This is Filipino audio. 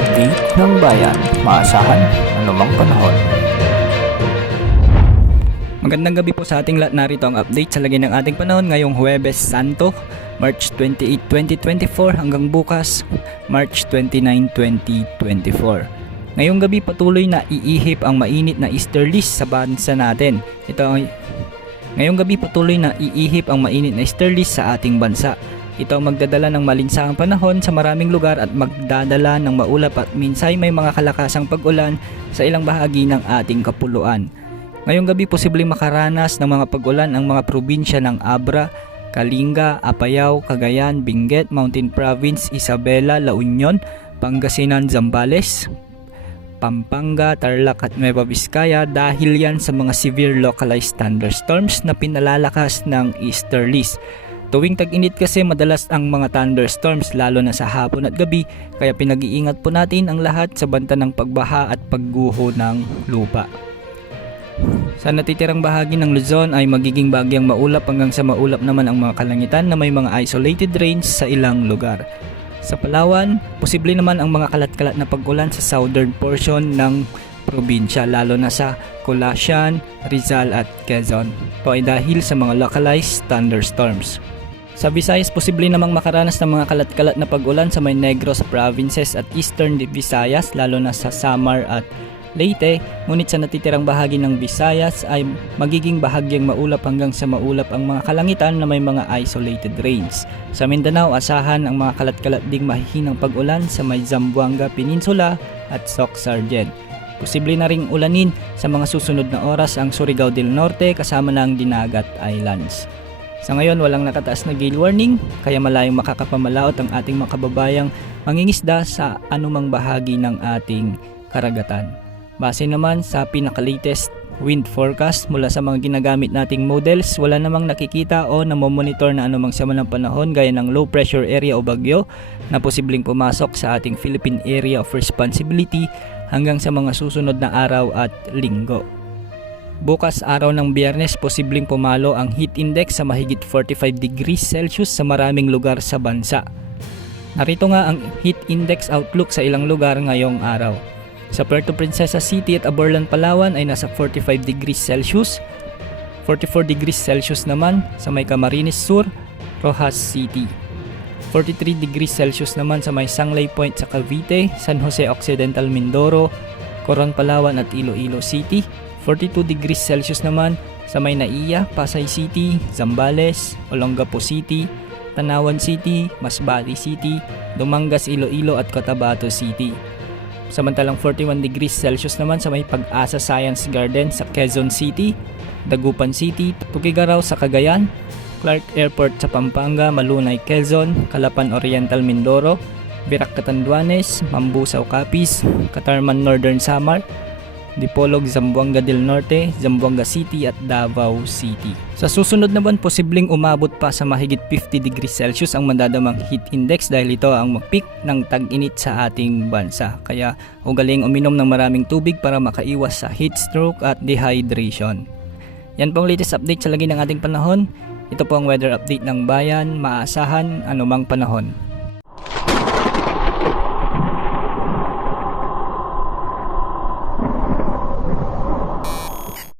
update ng bayan, maasahan anumang panahon. Magandang gabi po sa ating lahat. Narito ang update sa lagay ng ating panahon ngayong Huwebes Santo, March 28, 2024 hanggang bukas, March 29, 2024. Ngayong gabi patuloy na iihip ang mainit na easterlies sa bansa natin. Ngayong gabi patuloy na iihip ang mainit na easterlies sa ating bansa. Ito ang magdadala ng malinsangang panahon sa maraming lugar at magdadala ng maulap at minsay may mga kalakasang pag-ulan sa ilang bahagi ng ating kapuluan. Ngayong gabi posibleng makaranas ng mga pag-ulan ang mga probinsya ng Abra, Kalinga, Apayao, Cagayan, Benguet, Mountain Province, Isabela, La Union, Pangasinan, Zambales, Pampanga, Tarlac at Nueva Vizcaya dahil yan sa mga severe localized thunderstorms na pinalalakas ng easterlies. Tuwing tag-init kasi madalas ang mga thunderstorms lalo na sa hapon at gabi, kaya pinag-iingat po natin ang lahat sa banta ng pagbaha at pagguho ng lupa. Sa natitirang bahagi ng Luzon ay magiging bagyang maulap hanggang sa maulap naman ang mga kalangitan na may mga isolated rains sa ilang lugar. Sa Palawan, posible naman ang mga kalat-kalat na pag-ulan sa southern portion ng probinsya lalo na sa Colasan, Rizal at Quezon. Ito ay dahil sa mga localized thunderstorms. Sa Visayas, posible namang makaranas ng mga kalat-kalat na pag-ulan sa may Negros provinces at eastern Visayas lalo na sa Samar at Leyte, ngunit sa natitirang bahagi ng Visayas ay magiging bahagyang maulap hanggang sa maulap ang mga kalangitan na may mga isolated rains. Sa Mindanao, asahan ang mga kalat-kalat ding mahihinang pag-ulan sa may Zamboanga Peninsula at Soc-Sargen. Posible na ring ulanin sa mga susunod na oras ang Surigao del Norte kasama ng Dinagat Islands. Sa ngayon, walang nakataas na gale warning, kaya malayong makakapamalaot ang ating mga kababayang mangingisda sa anumang bahagi ng ating karagatan. Base naman sa pinaka-latest wind forecast mula sa mga ginagamit nating models, wala namang nakikita o namomonitor na anumang sama ng panahon gaya ng low pressure area o bagyo na posibleng pumasok sa ating Philippine Area of Responsibility hanggang sa mga susunod na araw at linggo. Bukas araw ng Biyernes, posibleng pumalo ang heat index sa mahigit 45 degrees Celsius sa maraming lugar sa bansa. Narito nga ang heat index outlook sa ilang lugar ngayong araw. Sa Puerto Princesa City at Aborlan, Palawan ay nasa 45 degrees Celsius, 44 degrees Celsius naman sa may Camarines Sur, Rojas City. 43 degrees Celsius naman sa may Sanglay Point sa Cavite, San Jose Occidental, Mindoro, Coron, Palawan at Iloilo City. 42 degrees Celsius naman sa may Naiya, Pasay City, Zambales, Olongapo City, Tanawan City, Masbate City, Dumangas, Iloilo at Cotabato City. Samantalang 41 degrees Celsius naman sa may Pag-asa Science Garden sa Quezon City, Dagupan City, Tuguegarao sa Cagayan, Clark Airport sa Pampanga, Malunay, Quezon, Calapan Oriental, Mindoro, Virac, Catanduanes, Mambusaw, Capiz, Catarman, Northern Samar, Dipolog, Zamboanga del Norte, Zamboanga City at Davao City. Sa susunod na buwan, posibleng umabot pa sa mahigit 50 degrees Celsius ang madadamang heat index dahil ito ang peak ng tag-init sa ating bansa. Kaya ugaling uminom ng maraming tubig para makaiwas sa heat stroke at dehydration. Yan po ang latest update sa lagi ng ating panahon. Ito po ang weather update ng bayan, maasahan anumang panahon.